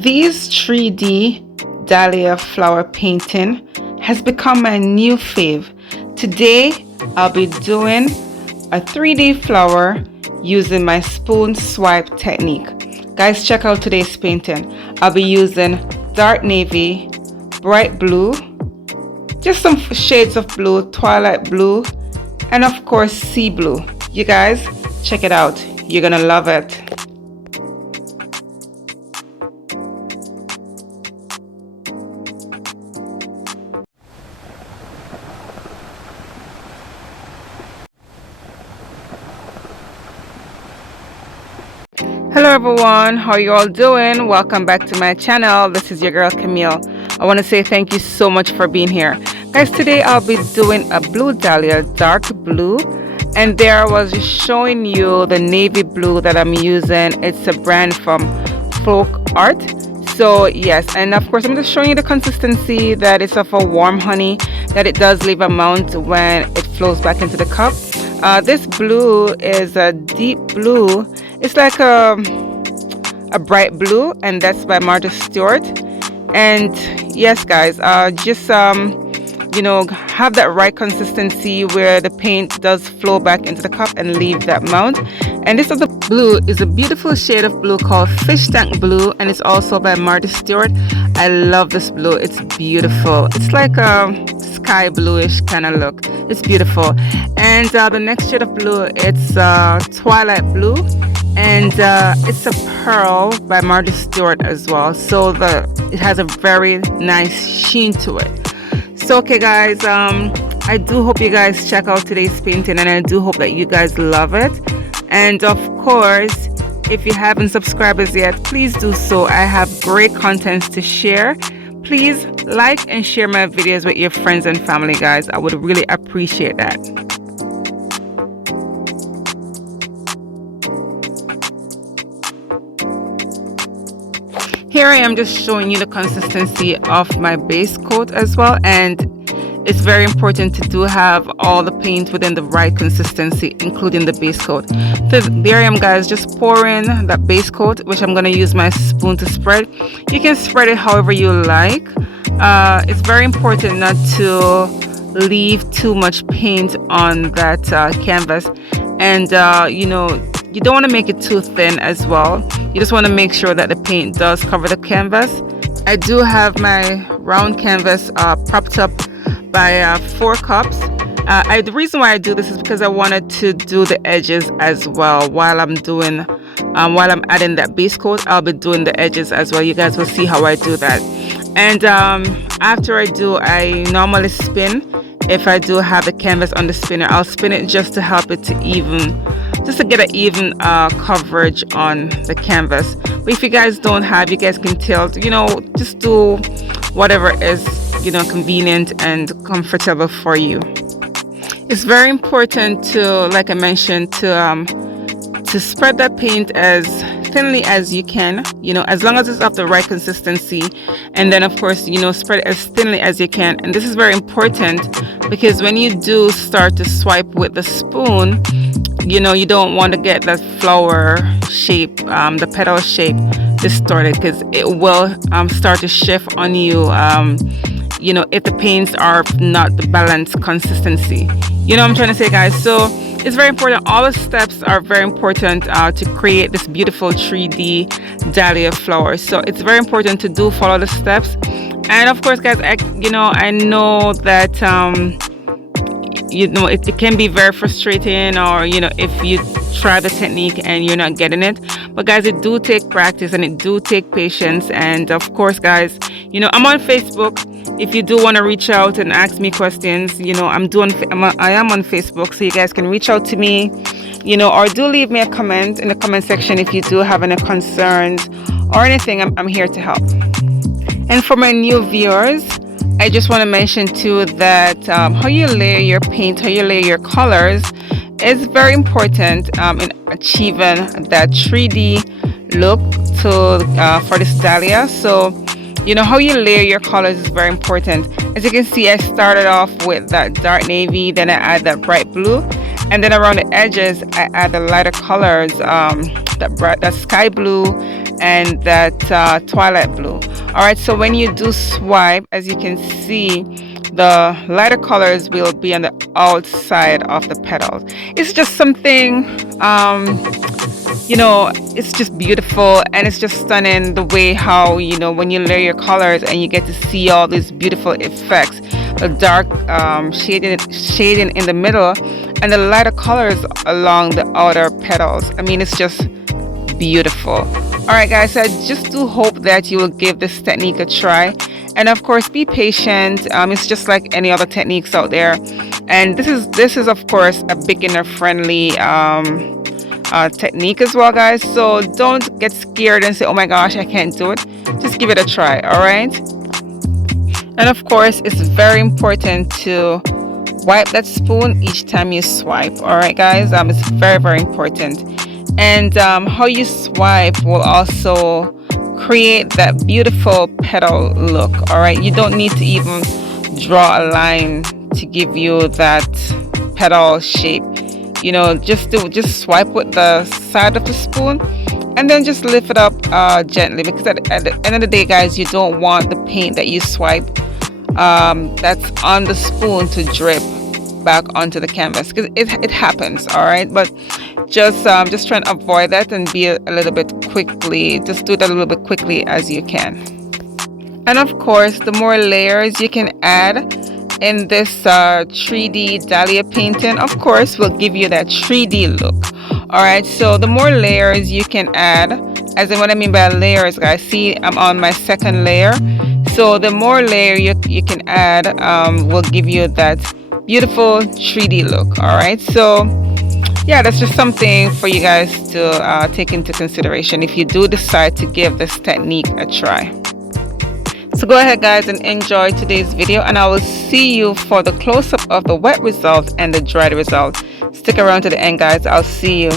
These 3D Dahlia flower painting has become my new fave. Today I'll be doing a 3D flower using my Spoonswipe technique. Guys, check out today's painting. I'll be using dark navy, bright blue, just some shades of blue, twilight blue, and of course sea blue. You guys, check it out. You're gonna love it. Hello everyone, how are you all doing? Welcome back to my channel. This is your girl Camille. I want to say thank you so much for being here. Guys, today I'll be doing a blue dahlia, dark blue, and there I was just showing you the navy blue that I'm using. It's a brand from FolkArt. So yes, and of course I'm just showing you the consistency that it's of a warm honey, that it does leave a mount when it flows back into the cup. This blue is a deep blue. It's like a bright blue, and that's by Stewart. And yes guys, just you know, have that right consistency where the paint does flow back into the cup and leave that mount. And this other blue is a beautiful shade of blue called fish tank blue, and it's also by Stewart. I love this blue. It's beautiful. It's like a sky bluish kind of look. It's beautiful. And the next shade of blue, it's twilight blue, and it's a pearl by Stewart as well. So it has a very nice sheen to it. So okay guys, I do hope you guys check out today's painting, and I do hope that you guys love it. And of course, if you haven't subscribed as yet, please do so. I have great contents to share. Please like and share my videos with your friends and family, guys. I would really appreciate that. Here I am just showing you the consistency of my base coat as well, and it's very important to have all the paint within the right consistency, including the base coat. So there I am guys, just pouring that base coat, which I'm going to use my spoon to spread. You can spread it however you like. It's very important not to leave too much paint on that canvas, and you know, you don't want to make it too thin as well. You just want to make sure that the paint does cover the canvas. I do have my round canvas propped up by 4 cups. The reason why I do this is because I wanted to do the edges as well while I'm doing while I'm adding that base coat. I'll be doing the edges as well. You guys will see how I do that. And after I do, I normally spin. If I do have the canvas on the spinner, I'll spin it just to help it to get an even coverage on the canvas. But if you guys don't have, you guys can tilt, you know, just do whatever is, you know, convenient and comfortable for you. It's very important to, like I mentioned, to spread that paint as thinly as you can, you know, as long as it's of the right consistency. And then of course, you know, spread it as thinly as you can. And this is very important because when you do start to swipe with the spoon, you know, you don't want to get that flower shape, the petal shape distorted, because it will start to shift on you, you know, if the paints are not the balanced consistency. You know what I'm trying to say, guys? So it's very important. All the steps are very important to create this beautiful 3D dahlia flower. So it's very important to do follow the steps. And of course, guys, I know that you know, it can be very frustrating, or you know, if you try the technique and you're not getting it. But guys, it do take practice and it do take patience. And of course, guys, you know, I'm on Facebook. If you do want to reach out and ask me questions, you know, I am on Facebook, so you guys can reach out to me, you know, or do leave me a comment in the comment section if you do have any concerns or anything. I'm here to help. And for my new viewers, I just want to mention too that how you layer your paint, how you layer your colors is very important in achieving that 3D look for this dahlia. So you know, how you layer your colors is very important. As you can see, I started off with that dark navy, then I add that bright blue, and then around the edges I add the lighter colors, that sky blue and that Twilight blue. All right, so when you do swipe, as you can see, the lighter colors will be on the outside of the petals. It's just something, it's just beautiful, and it's just stunning the way how, when you layer your colors and you get to see all these beautiful effects, the dark shading in the middle and the lighter colors along the outer petals. I mean, it's just beautiful. All right, guys, so I just do hope that you will give this technique a try, and of course be patient. It's just like any other techniques out there, and this is of course a beginner friendly technique as well, guys. So don't get scared and say, oh my gosh, I can't do it. Just give it a try. All right, and of course it's very important to wipe that spoon each time you swipe. All right, guys, it's very important. And how you swipe will also create that beautiful petal look. All right, you don't need to even draw a line to give you that petal shape. Just swipe with the side of the spoon and then just lift it up gently, because at the end of the day, guys, you don't want the paint that you swipe that's on the spoon to drip back onto the canvas, because it happens. All right, but just try and avoid that and be a little bit quickly, just do it a little bit quickly as you can. And of course, the more layers you can add in this 3D Dahlia painting, of course, will give you that 3D look. All right, so the more layers you can add, as in what I mean by layers, guys, see I'm on my second layer, so the more layer you can add will give you that beautiful 3D look. All right, so yeah, that's just something for you guys to take into consideration if you do decide to give this technique a try. So go ahead, guys, and enjoy today's video, and I will see you for the close-up of the wet result and the dried result. Stick around to the end, guys. I'll see you.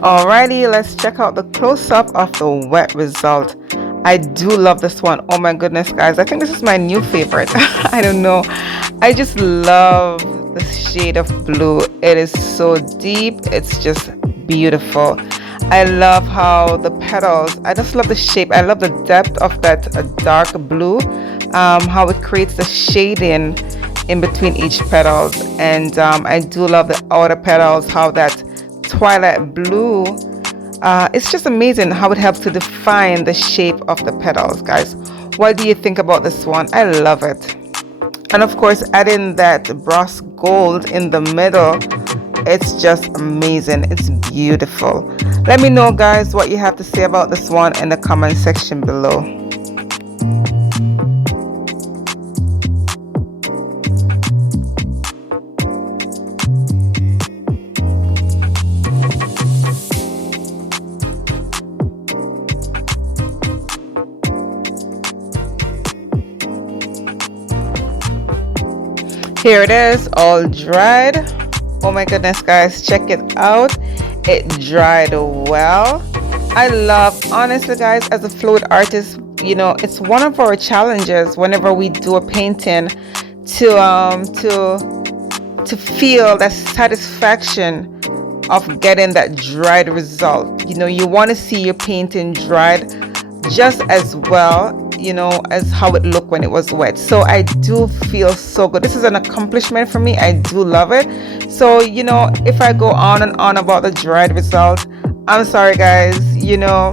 Alrighty, let's check out the close-up of the wet result. I do love this one. Oh my goodness, guys, I think this is my new favorite. I don't know, I just love the shade of blue. It is so deep, it's just beautiful. I love how the petals, I just love the shape, I love the depth of that dark blue, how it creates the shading in between each petals. And I do love the outer petals, how that twilight blue, it's just amazing how it helps to define the shape of the petals, guys. What do you think about this one? I love it. And of course, adding that brass gold in the middle, it's just amazing. It's beautiful. Let me know, guys, what you have to say about this one in the comment section below. Here it is, all dried. Oh my goodness, guys, check it out. It dried well. I love, honestly, guys, as a fluid artist, you know, it's one of our challenges whenever we do a painting to feel that satisfaction of getting that dried result. You know, you want to see your painting dried just as well, you know, as how it looked when it was wet. So I do feel so good. This is an accomplishment for me. I do love it. So, you know, if I go on and on about the dried result, I'm sorry, guys. You know,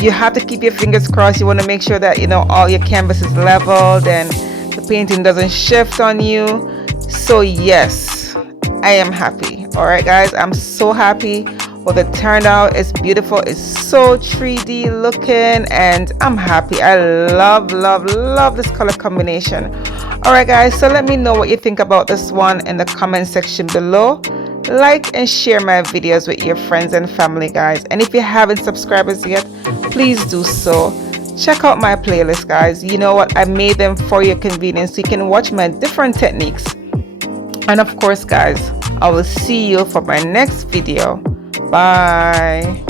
you have to keep your fingers crossed. You want to make sure that, you know, all your canvas is leveled and the painting doesn't shift on you. So yes, I am happy. All right, guys, I'm so happy. Well, the turnout is beautiful. It's so 3D looking, and I'm happy. I love this color combination. All right, guys, so let me know what you think about this one in the comment section below. Like and share my videos with your friends and family, guys. And if you haven't subscribed as yet, please do so. Check out my playlist, guys. You know what, I made them for your convenience so you can watch my different techniques. And of course, guys, I will see you for my next video. Bye.